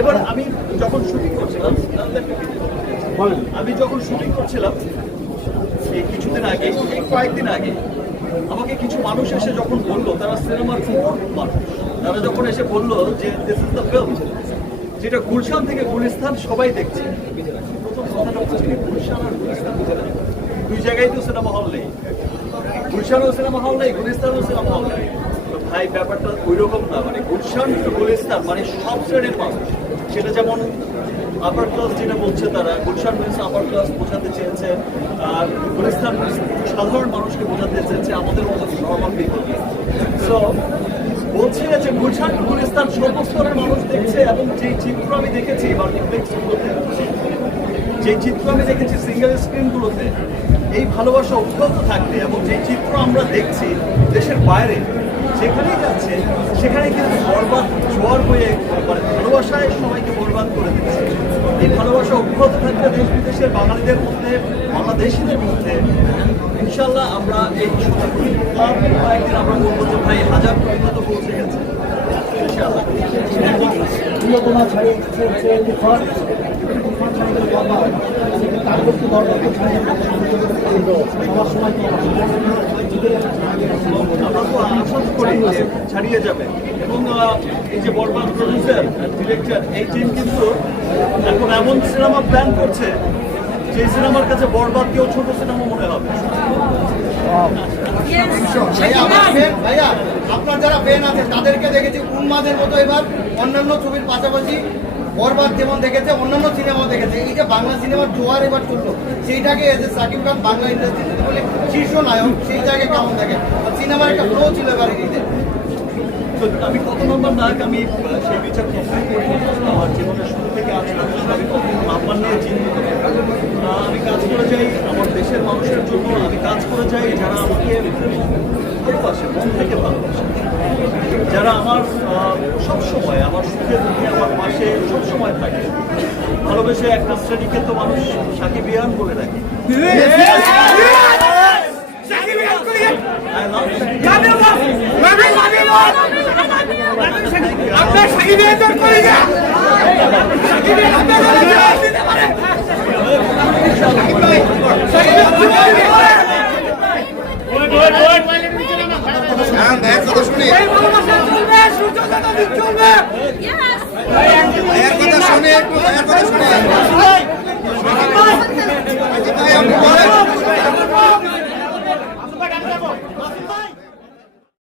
এবার আমি যখন শুটিং করছিলাম এই কিছুদিন আগে, এই কয়েকদিন আগে আমাকে কিছু মানুষ এসে যখন বললো, তারা সিনেমার মানুষ, তারা যখন এসে বললো যে দিস ইজ দ্য ফিল্ম, যেটা গুলশান থেকে গুলিস্তান সবাই দেখছে। প্রথম কথাটা হচ্ছে গুলশান আর গুলিস্তান দুই জায়গায় তো সিনেমা হল নেই, গুলশানও সিনেমা হল নেই, গুলিস্তানও সিনেমা হল নেই। তো ভাই ব্যাপারটা ওই রকম না, মানে গুলশান গুলিস্তান মানে সব শ্রেণীর মানুষ, সেটা যেমন আপার ক্লাস যেটা বলছে তারা, গুলশান মিনস আপার ক্লাস বোঝাতে চেয়েছে, আর গুলিস্তান সাধারণ মানুষকে বোঝাতে চেয়েছে আমাদের মতো নর্মাল পিপল। সো বলছে যে গুলশান গুলিস্তান সর্বস্তরের মানুষ দেখছে, এবং যে চিত্র আমি দেখেছি মাল্টিপ্লেক্সগুলোতে, যে চিত্র আমি দেখেছি সিঙ্গেল স্ক্রিনগুলোতে, এই ভালোবাসা অব্যাহত থাকবে। এবং যে চিত্র আমরা দেখছি দেশের বাইরে যেখানেই যাচ্ছে, সেখানে কিন্তু বরবাদ জোয়ার হয়ে মানে ভালোবাসায় সবাইকে বরবাদ করে দিচ্ছে। এই ভালোবাসা অব্যাহত থাকবে দেশ বিদেশের বাঙালিদের মধ্যে, বাংলাদেশিদের মধ্যে। ইনশাল্লাহ আমরা এই কয়েকদিন আমরা বলবো যে ভাই 1000 পর্যন্ত পৌঁছে গেছে ইনশাল্লাহ। ছাড়িয়ে যাবে। এবং এই যে বরবাদ প্রডিউসার ডিরেক্টর, এই টিম কিন্তু এখন এমন সিনেমা প্ল্যান করছে যে সিনেমার কাছে বরবাদকেও ছোট সিনেমা মনে হবে। ভাইয়া, আপনার যারা ফ্যান আছে তাদেরকে দেখেছি উন্মাদের মতো এবার অন্যান্য ছবির পাশাপাশি বরবাদ যেমন দেখেছে, অন্যান্য সিনেমাও দেখেছে। এই যে বাংলা সিনেমার জোয়ার এবার চললো, সেইটাকে এসে সাকিব খান বাংলা ইন্ডাস্ট্রিতে বলে শীর্ষ নায়ক, সেইটাকে কেমন দেখেন? সিনেমার একটা ফ্লো ছিল এবার ঈদে। আমি কত নম্বর নায়ক আমি সেই বিচার কখনোই করি। আমার জীবনের শুরু থেকে আজ পর্যন্ত আমি কখনো নাম্বার নিয়ে চিন্তিত। আমি কাজ করে যাই আমার দেশের মানুষের জন্য, আমি কাজ করে যাই যারা আমাকে ভালোবাসে, মন থেকে ভালোবাসে, যারা আমার সবসময় আমার সুখে দুঃখে আমার পাশে সবসময় থাকে। ভালোবেসে একটা শ্রেণীকে তো মানুষ সাকিবিয়ান বলে ডাকে। শুনে